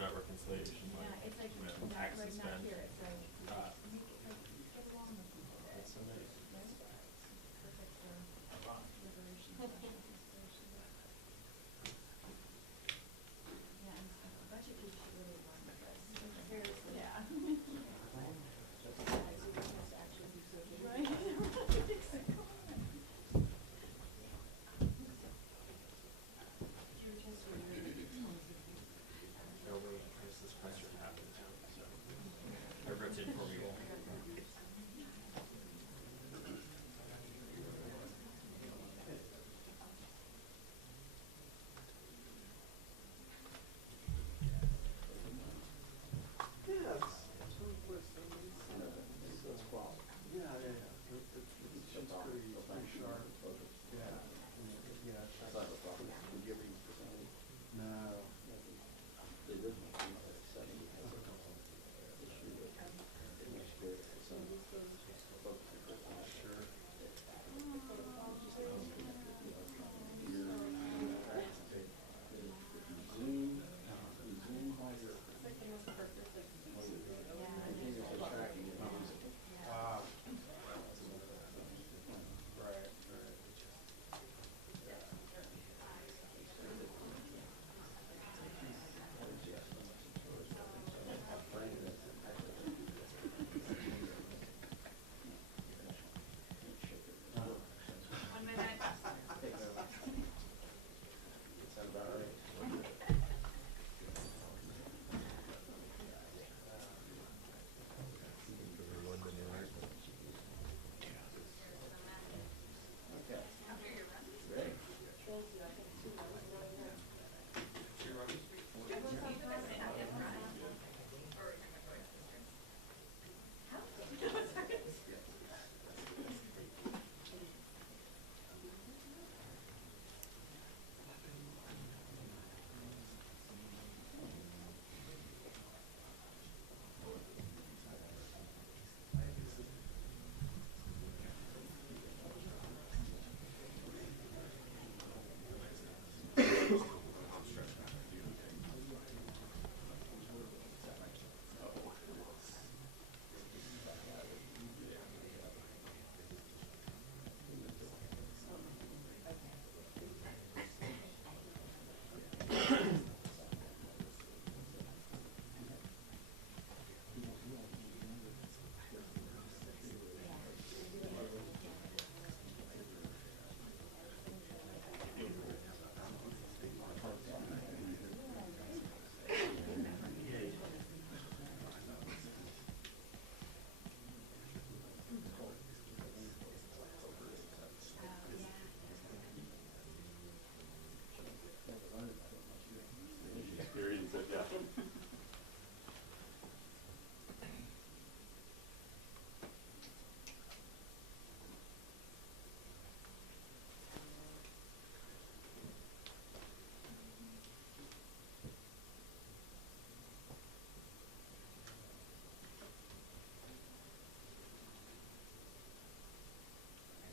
that reconciliation, Yeah, like, it's like, you know, not, taxes right, not spent. here, it's like, Uh, you get along with people. That's so nice. Right? Perfect for liberation, inspiration. Yeah, and the budget we should really run with this. Seriously. Yeah. Right. No way, this pressure happened too, so I wrote it for you all.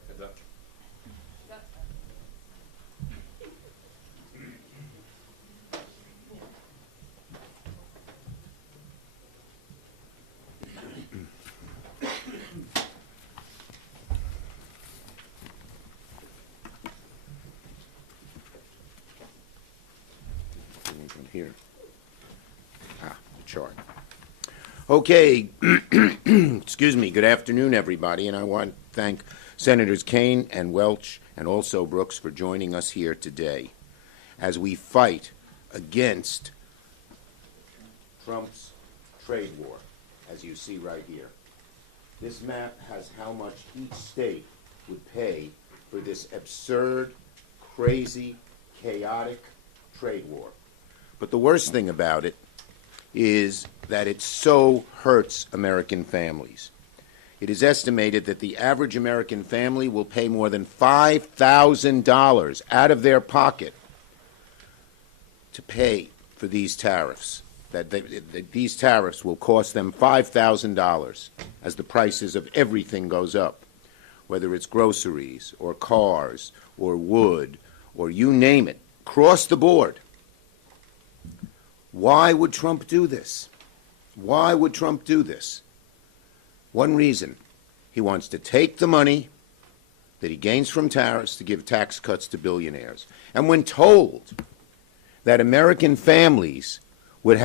Heads up. From here. The chart. Okay, excuse me, good afternoon, everybody, and I want to thank Senators Kaine and Welch and also Brooks for joining us here today as we fight against Trump's trade war, as you see right here. This map has how much each state would pay for this absurd, crazy, chaotic trade war. But the worst thing about it is that it so hurts American families. It is estimated that the average American family will pay more than $5,000 out of their pocket to pay for these tariffs. That these tariffs will cost them $5,000 as the prices of everything goes up, whether it's groceries or cars or wood or you name it, across the board. Why would Trump do this? Why would Trump do this? One reason. He wants to take the money that he gains from tariffs to give tax cuts to billionaires. And when told that American families would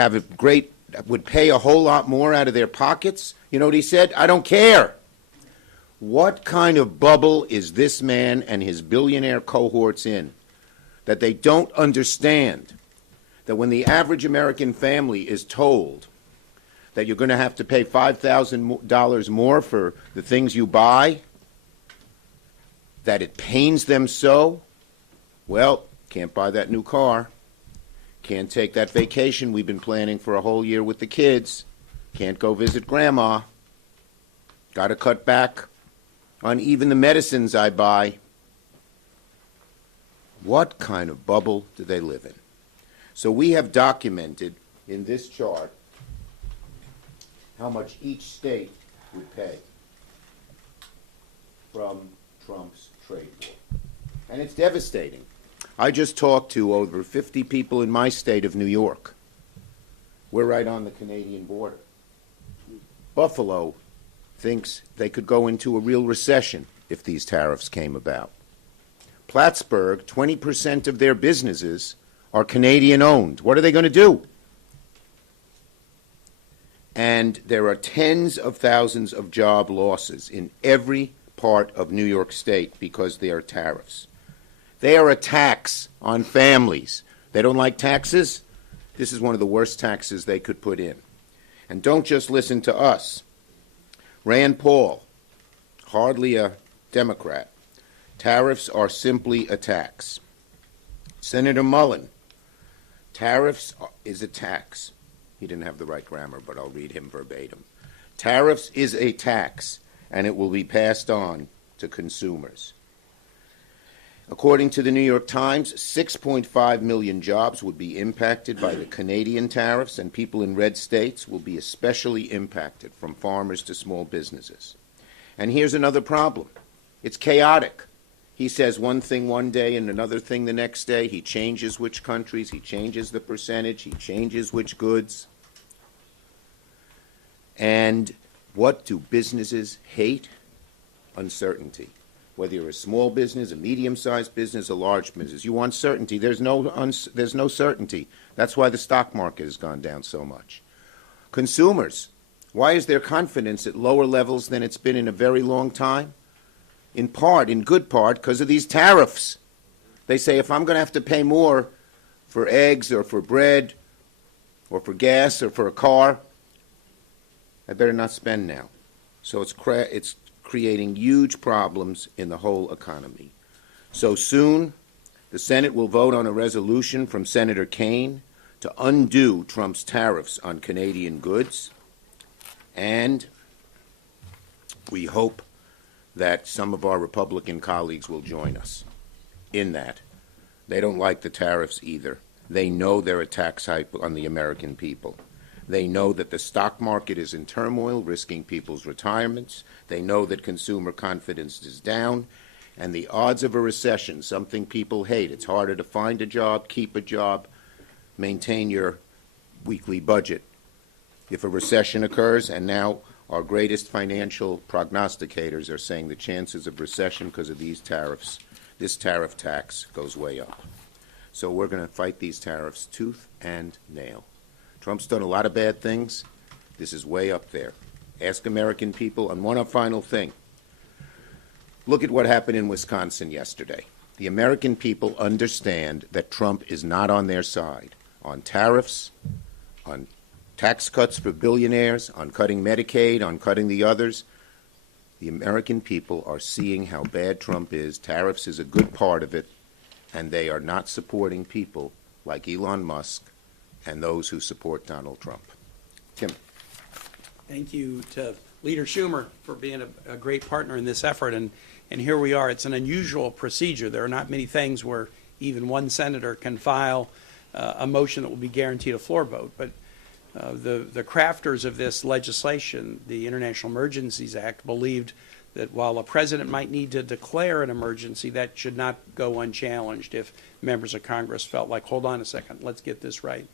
would pay a whole lot more out of their pockets, you know what he said? I don't care. What kind of bubble is this man and his billionaire cohorts in that they don't understand that when the average American family is told that you're going to have to pay $5,000 more for the things you buy, that it pains them so? Well, can't buy that new car. Can't take that vacation we've been planning for a whole year with the kids. Can't go visit grandma. Got to cut back on even the medicines I buy. What kind of bubble do they live in? So we have documented in this chart how much each state would pay from Trump's trade war. And it's devastating. I just talked to over 50 people in my state of New York. We're right on the Canadian border. Buffalo thinks they could go into a real recession if these tariffs came about. Plattsburgh, 20% of their businesses are Canadian-owned. What are they going to do? And there are tens of thousands of job losses in every part of New York State because there are tariffs. They are a tax on families. They don't like taxes? This is one of the worst taxes they could put in. And don't just listen to us. Rand Paul, hardly a Democrat. Tariffs are simply a tax. Senator Mullen, tariffs is a tax. He didn't have the right grammar, but I'll read him verbatim. Tariffs is a tax, and it will be passed on to consumers. According to the New York Times, 6.5 million jobs would be impacted by the Canadian tariffs, and people in red states will be especially impacted, from farmers to small businesses. And here's another problem. It's chaotic. He says one thing one day and another thing the next day. He changes which countries, he changes the percentage, he changes which goods. And what do businesses hate? Uncertainty. Whether you're a small business, a medium-sized business, a large business, you want certainty. There's no certainty. That's why the stock market has gone down so much. Consumers, why is their confidence at lower levels than it's been in a very long time? In part, in good part, because of these tariffs. They say, if I'm going to have to pay more for eggs or for bread or for gas or for a car, I better not spend now. So it's creating huge problems in the whole economy. So soon, the Senate will vote on a resolution from Senator Kaine to undo Trump's tariffs on Canadian goods, and we hope that some of our Republican colleagues will join us in that. They don't like the tariffs either. They know they're a tax hike on the American people. They know that the stock market is in turmoil, risking people's retirements. They know that consumer confidence is down. And the odds of a recession, something people hate. It's harder to find a job, keep a job, maintain your weekly budget. If a recession occurs, and now our greatest financial prognosticators are saying the chances of recession because of these tariffs, this tariff tax goes way up. So we're going to fight these tariffs tooth and nail. Trump's done a lot of bad things. This is way up there. Ask American people. And one final thing. Look at what happened in Wisconsin yesterday. The American people understand that Trump is not on their side on tariffs, on tax cuts for billionaires, on cutting Medicaid, on cutting the others. The American people are seeing how bad Trump is. Tariffs is a good part of it, and they are not supporting people like Elon Musk and those who support Donald Trump. Tim. Thank you to Leader Schumer for being a great partner in this effort. And here we are. It's an unusual procedure. There are not many things where even one senator can file a motion that will be guaranteed a floor vote. But the crafters of this legislation, the International Emergencies Act, believed that while a president might need to declare an emergency, that should not go unchallenged if members of Congress felt like, hold on a second, let's get this right.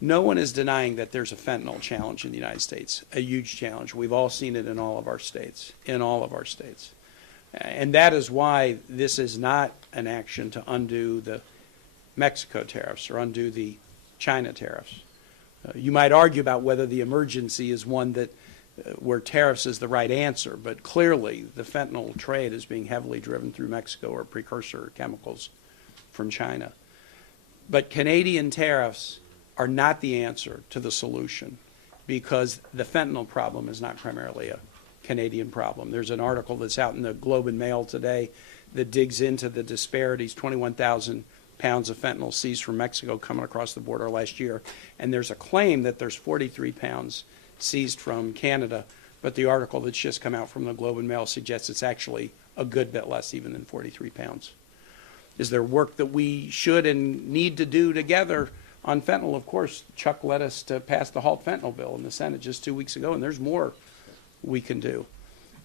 No one is denying that there's a fentanyl challenge in the United States, a huge challenge. We've all seen it in all of our states, And that is why this is not an action to undo the Mexico tariffs or undo the China tariffs. You might argue about whether the emergency is one that where tariffs is the right answer, but clearly the fentanyl trade is being heavily driven through Mexico or precursor chemicals from China. But Canadian tariffs are not the answer to the solution because the fentanyl problem is not primarily a Canadian problem. There's an article that's out in the Globe and Mail today that digs into the disparities, 21,000 pounds of fentanyl seized from Mexico coming across the border last year. And there's a claim that there's 43 pounds seized from Canada, but the article that's just come out from the Globe and Mail suggests it's actually a good bit less even than 43 pounds. Is there work that we should and need to do together on fentanyl? Of course, Chuck led us to pass the halt fentanyl bill in the Senate just 2 weeks ago, and there's more we can do.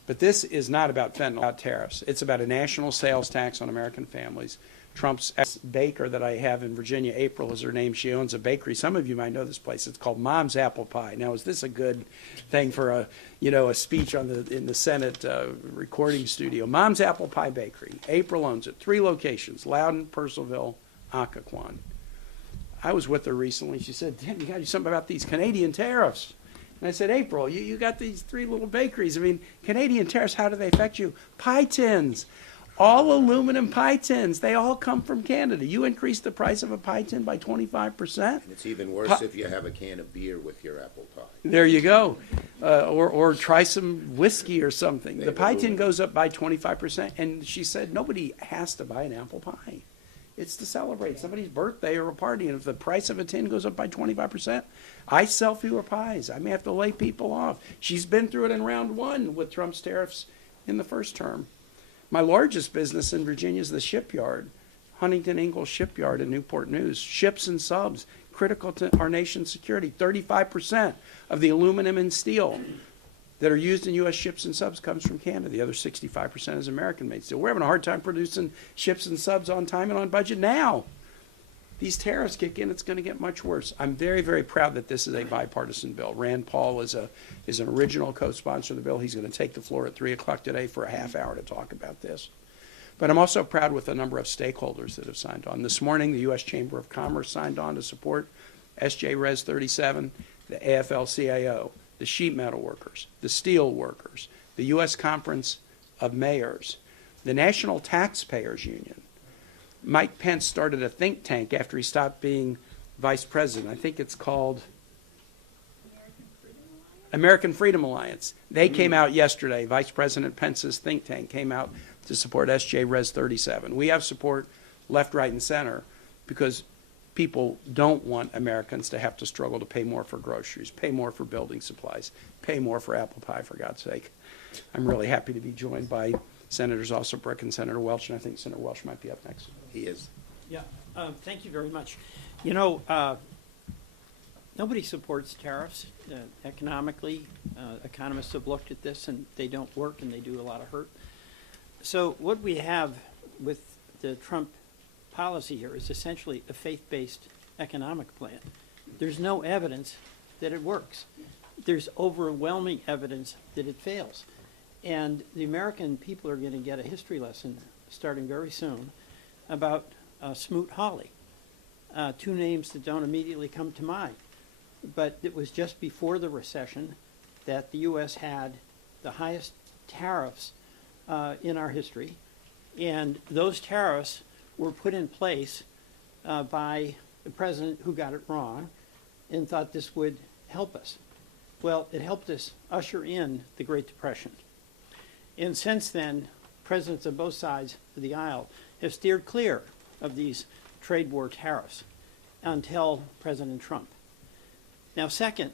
But this is not about fentanyl, about tariffs. It's about a national sales tax on American families. Trump's ex-baker that I have in Virginia, April is her name. She owns a bakery. Some of you might know this place. It's called Mom's Apple Pie. Now, is this a good thing for a speech in the Senate recording studio? Mom's Apple Pie Bakery. April owns it. 3 locations: Loudon, Purcellville, Occoquan. I was with her recently. She said, "Damn, you got to do something about these Canadian tariffs." And I said, "April, you got these 3 little bakeries. I mean, Canadian tariffs, how do they affect you?" Pie tins. All aluminum pie tins, they all come from Canada. You increase the price of a pie tin by 25%. And it's even worse if you have a can of beer with your apple pie. There you go. Or try some whiskey or something. The pie tin goes up by 25%. And she said nobody has to buy an apple pie. It's to celebrate somebody's birthday or a party. And if the price of a tin goes up by 25%, I sell fewer pies. I may have to lay people off. She's been through it in round 1 with Trump's tariffs in the first term. My largest business in Virginia is the shipyard, Huntington Ingalls Shipyard in Newport News. Ships and subs, critical to our nation's security. 35% of the aluminum and steel that are used in U.S. ships and subs comes from Canada. The other 65% is American-made steel. We're having a hard time producing ships and subs on time and on budget now. These tariffs kick in, it's going to get much worse. I'm very, very proud that this is a bipartisan bill. Rand Paul is an original co-sponsor of the bill. He's going to take the floor at 3 o'clock today for a half hour to talk about this. But I'm also proud with the number of stakeholders that have signed on. This morning, the U.S. Chamber of Commerce signed on to support SJ Res 37, the AFL-CIO, the sheet metal workers, the steel workers, the U.S. Conference of Mayors, the National Taxpayers Union. Mike Pence started a think tank after he stopped being vice president. I think it's called American Freedom Alliance. They came out yesterday. Vice President Pence's think tank came out to support SJ Res 37. We have support left, right, and center because people don't want Americans to have to struggle to pay more for groceries, pay more for building supplies, pay more for apple pie, for God's sake. I'm really happy to be joined by Senators Alsobrick and Senator Welch, and I think Senator Welch might be up next. He is. Yeah, thank you very much. Nobody supports tariffs economically. Economists have looked at this, and they don't work, and they do a lot of hurt. So what we have with the Trump policy here is essentially a faith-based economic plan. There's no evidence that it works. There's overwhelming evidence that it fails. And the American people are going to get a history lesson starting very soon about Smoot-Hawley, 2 names that don't immediately come to mind. But it was just before the recession that the U.S. had the highest tariffs in our history. And those tariffs were put in place by the president who got it wrong and thought this would help us. Well, it helped us usher in the Great Depression. And since then, presidents on both sides of the aisle have steered clear of these trade war tariffs until President Trump. Now, second,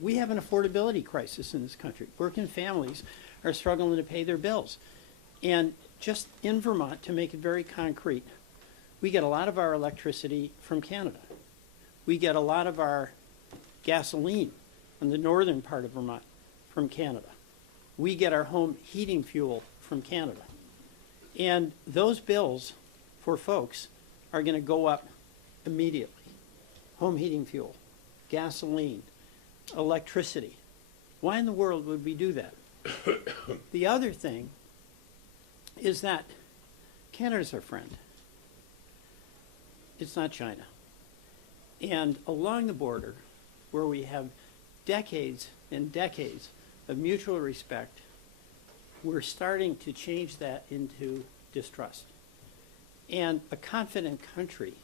we have an affordability crisis in this country. Working families are struggling to pay their bills. And just in Vermont, to make it very concrete, we get a lot of our electricity from Canada. We get a lot of our gasoline in the northern part of Vermont from Canada. We get our home heating fuel from Canada. And those bills for folks are going to go up immediately. Home heating fuel, gasoline, electricity. Why in the world would we do that? The other thing is that Canada's our friend. It's not China. And along the border, where we have decades and decades of mutual respect, we're starting to change that into distrust. And a confident country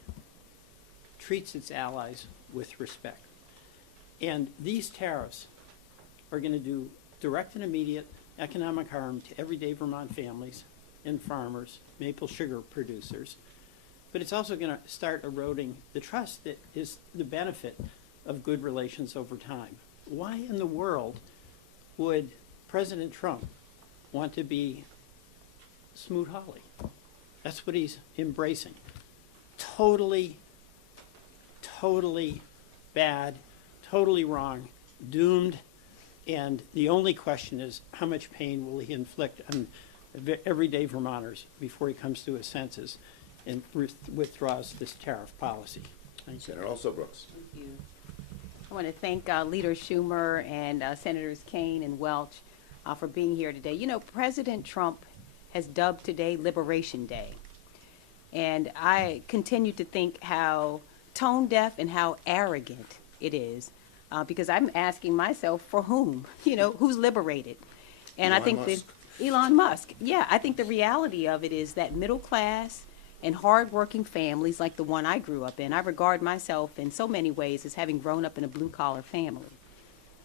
treats its allies with respect. And these tariffs are going to do direct and immediate economic harm to everyday Vermont families and farmers, maple sugar producers. But it's also going to start eroding the trust that is the benefit of good relations over time. Why in the world would President Trump want to be Smoot-Hawley? That's what he's embracing. Totally bad, totally wrong, doomed, and the only question is how much pain will he inflict on everyday Vermonters before he comes to his senses and withdraws this tariff policy. Thank you. Senator Also Brooks. Thank you. I want to thank Leader Schumer and Senators Kane and Welch for being here today. You know, President Trump has dubbed today Liberation Day. And I continue to think how tone deaf and how arrogant it is, because I'm asking myself, for whom? You know, who's liberated? And I think that Elon Musk. Yeah, I think the reality of it is that middle class and hardworking families like the one I grew up in, I regard myself in so many ways as having grown up in a blue-collar family.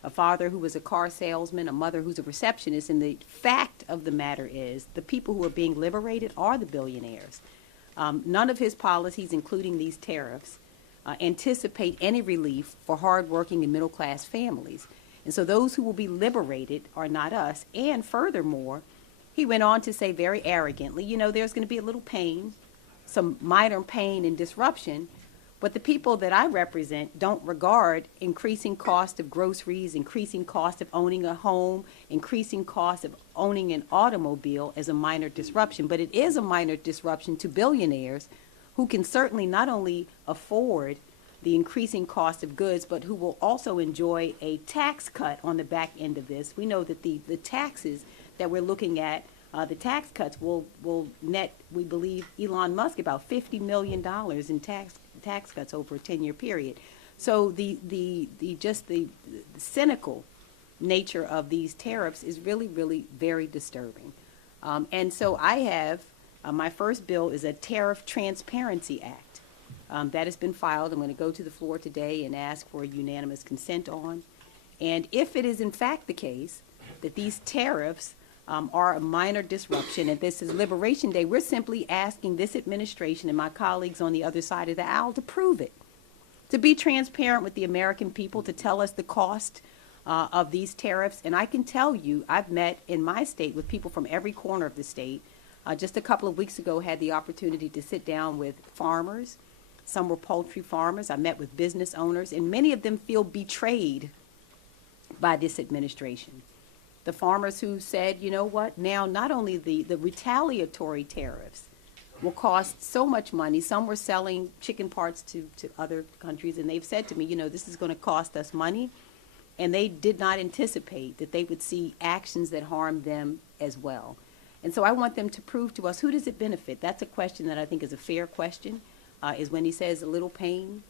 A father who was a car salesman, a mother who's a receptionist, and the fact of the matter is the people who are being liberated are the billionaires. None of his policies, including these tariffs, anticipate any relief for hardworking and middle-class families. And so those who will be liberated are not us. And furthermore, he went on to say very arrogantly, you know, there's going to be a little pain, some minor pain and disruption, but the people that I represent don't regard increasing cost of groceries, increasing cost of owning a home, increasing cost of owning an automobile as a minor disruption. But it is a minor disruption to billionaires who can certainly not only afford the increasing cost of goods, but who will also enjoy a tax cut on the back end of this. We know that the taxes that we're looking at, the tax cuts will net, we believe, Elon Musk about $50 million in tax cuts over a 10-year period. So the cynical nature of these tariffs is really very disturbing. And so I have, my first bill is a Tariff Transparency Act. That has been filed. I'm going to go to the floor today and ask for unanimous consent on. And if it is in fact the case that these tariffs are a minor disruption and this is Liberation Day, we're simply asking this administration and my colleagues on the other side of the aisle to prove it, to be transparent with the American people, to tell us the cost of these tariffs. And I can tell you, I've met in my state with people from every corner of the state. Just a couple of weeks ago, had the opportunity to sit down with farmers. Some were poultry farmers. I met with business owners, and many of them feel betrayed by this administration. The farmers who said, you know what, now not only the retaliatory tariffs will cost so much money. Some were selling chicken parts to other countries, and they've said to me, you know, this is going to cost us money. And they did not anticipate that they would see actions that harm them as well. And so I want them to prove to us, who does it benefit? That's a question that I think is a fair question. Is when he says a little pain,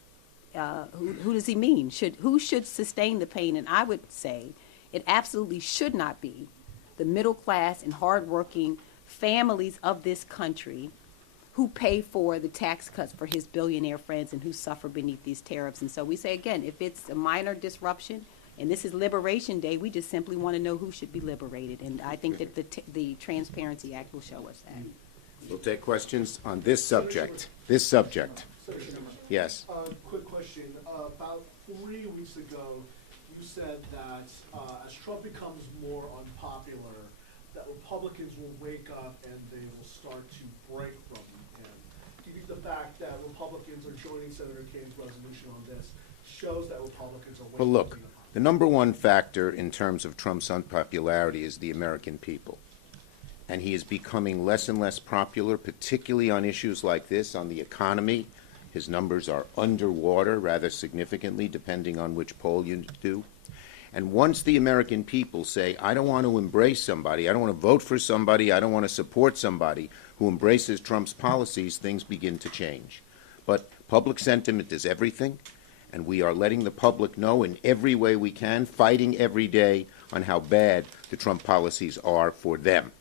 who does he mean? Who should sustain the pain? And I would say it absolutely should not be the middle class and hardworking families of this country who pay for the tax cuts for his billionaire friends and who suffer beneath these tariffs. And so we say, again, if it's a minor disruption, and this is Liberation Day, we just simply want to know who should be liberated. And I think that the Transparency Act will show us that. We'll take questions on this subject. This subject. Yes. Quick question. About 3 weeks ago, you said that as Trump becomes more unpopular, that Republicans will wake up and they will start to break from him. Do you think the fact that Republicans are joining Senator Kane's resolution on this shows that Republicans are waking up? Well, look, the number one factor in terms of Trump's unpopularity is the American people. And he is becoming less and less popular, particularly on issues like this, on the economy His numbers are underwater rather significantly, depending on which poll you do. And once the American people say, I don't want to embrace somebody, I don't want to vote for somebody, I don't want to support somebody who embraces Trump's policies, things begin to change. But public sentiment is everything, and we are letting the public know in every way we can, fighting every day on how bad the Trump policies are for them.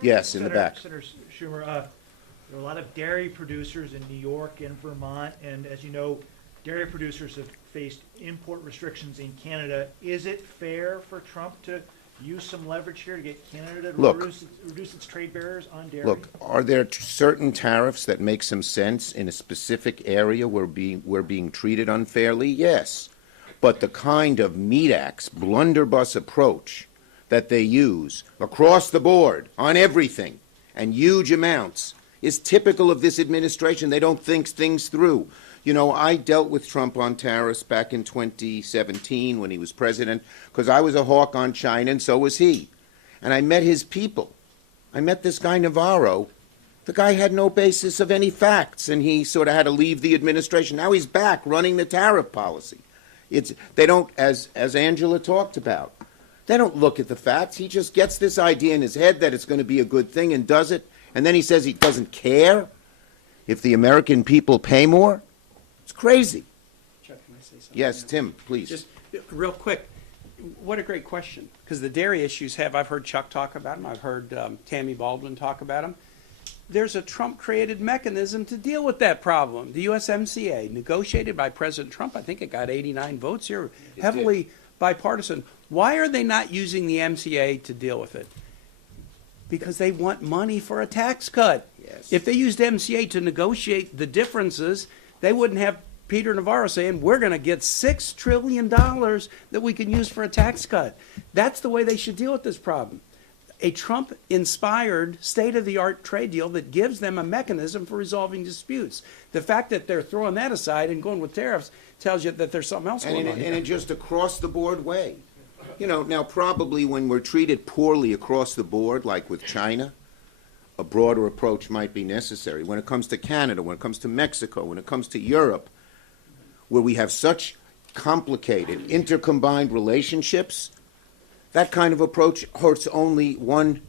Yes, in the back. Senator Schumer, there are a lot of dairy producers in New York and Vermont, and as you know, dairy producers have faced import restrictions in Canada. Is it fair for Trump to use some leverage here to get Canada to reduce its trade barriers on dairy? Look, are there certain tariffs that make some sense in a specific area where we're being treated unfairly? Yes. But the kind of meat axe, blunderbuss approach that they use across the board on everything and huge amounts is typical of this administration. They don't think things through. You know, I dealt with Trump on tariffs back in 2017 when he was president because I was a hawk on China and so was he. And I met his people. I met this guy Navarro. The guy had no basis of any facts and he sort of had to leave the administration. Now he's back running the tariff policy. They don't, as Angela talked about, they don't look at the facts. He just gets this idea in his head that it's going to be a good thing and does it. And then he says he doesn't care if the American people pay more. It's crazy. Chuck, can I say something? Yes, Tim, please. Just real quick, what a great question. Because the dairy issues I've heard Chuck talk about them. I've heard Tammy Baldwin talk about them. There's a Trump-created mechanism to deal with that problem. The USMCA, negotiated by President Trump, I think it got 89 votes here, heavily bipartisan. Why are they not using the MCA to deal with it? Because they want money for a tax cut. Yes. If they used MCA to negotiate the differences, they wouldn't have Peter Navarro saying, we're going to get $6 trillion that we can use for a tax cut. That's the way they should deal with this problem. A Trump-inspired, state-of-the-art trade deal that gives them a mechanism for resolving disputes. The fact that they're throwing that aside and going with tariffs tells you that there's something else going on here. And in just across-the-board way. You know, now probably when we're treated poorly across the board, like with China, a broader approach might be necessary. When it comes to Canada, when it comes to Mexico, when it comes to Europe, where we have such complicated, intercombined relationships, that kind of approach hurts only one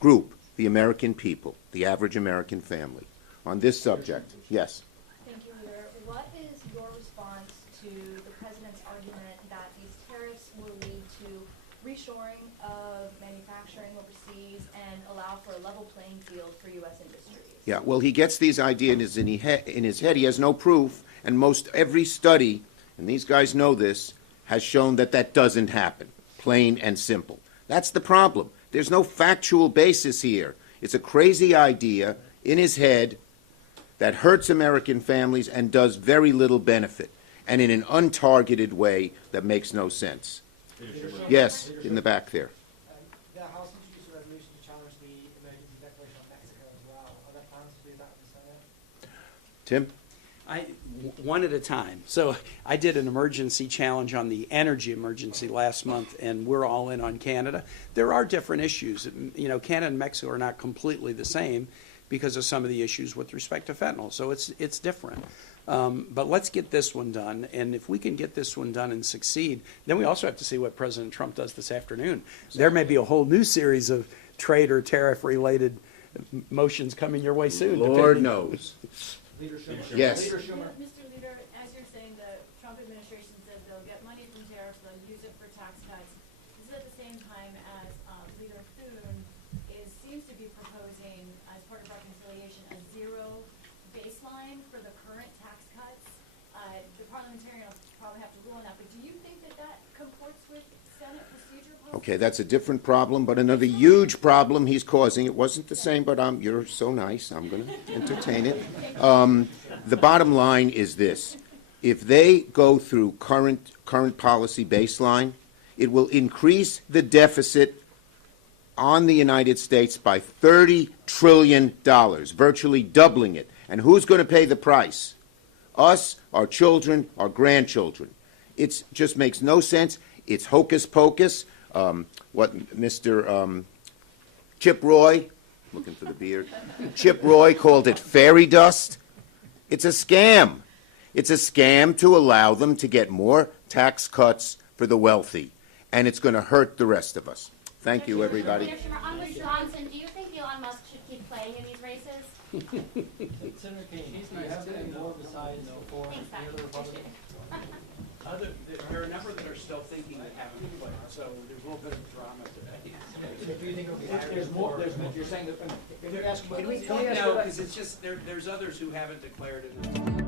group, the American people, the average American family. On this subject, yes. Thank you, Leader. What is your response to the President's argument that these tariffs will lead to reshoring of manufacturing overseas and allow for a level playing field for U.S. industries? Yeah, well, he gets these ideas in his head. He has no proof, and most every study, and these guys know this, has shown that that doesn't happen, plain and simple. That's the problem. There's no factual basis here. It's a crazy idea in his head that hurts American families and does very little benefit, and in an untargeted way that makes no sense. Yes, in the back there. The House introduced a resolution to challenge the emergency declaration of Mexico as well. Are there plans to do that in the Senate? Tim? One at a time. So I did an emergency challenge on the energy emergency last month, and we're all in on Canada. There are different issues. You know, Canada and Mexico are not completely the same because of some of the issues with respect to fentanyl. So it's different. But let's get this one done, and if we can get this one done and succeed, then we also have to see what President Trump does this afternoon. There may be a whole new series of trade or tariff-related motions coming your way soon. Lord knows. Leader Schumer. Yes. Leader Schumer. Mr. Leader, as you're saying, the Trump administration says they'll get money from tariffs, they'll use it for tax cuts. This is at the same time as Leader Thune seems to be proposing, as part of reconciliation, a zero baseline for the current tax cuts. The parliamentarian will probably have to rule on that, but do you think that that comports with Senate procedure policy? Okay, that's a different problem, but another huge problem he's causing. It wasn't the same, but you're so nice. I'm going to entertain it. The bottom line is this. If they go through current policy baseline, it will increase the deficit on the United States by $30 trillion, virtually doubling it. And who's going to pay the price? Us, our children, our grandchildren. It just makes no sense. It's hocus pocus. What Mr. Chip Roy, looking for the beard, Chip Roy called it fairy dust. It's a scam. It's a scam to allow them to get more tax cuts for the wealthy, and it's going to hurt the rest of us. Thank you, everybody. Leader Schumer, on Wisconsin, do you think Elon Musk should keep playing in these races? Senator Kane, do you have any more besides the four Thanks, Pat. other Republicans? There are a number that are still thinking that haven't played, so there's a little bit of drama today. Do you think it'll be higher? There's more, you're saying that, if you're asking. No, because it's just, there's others who haven't declared it.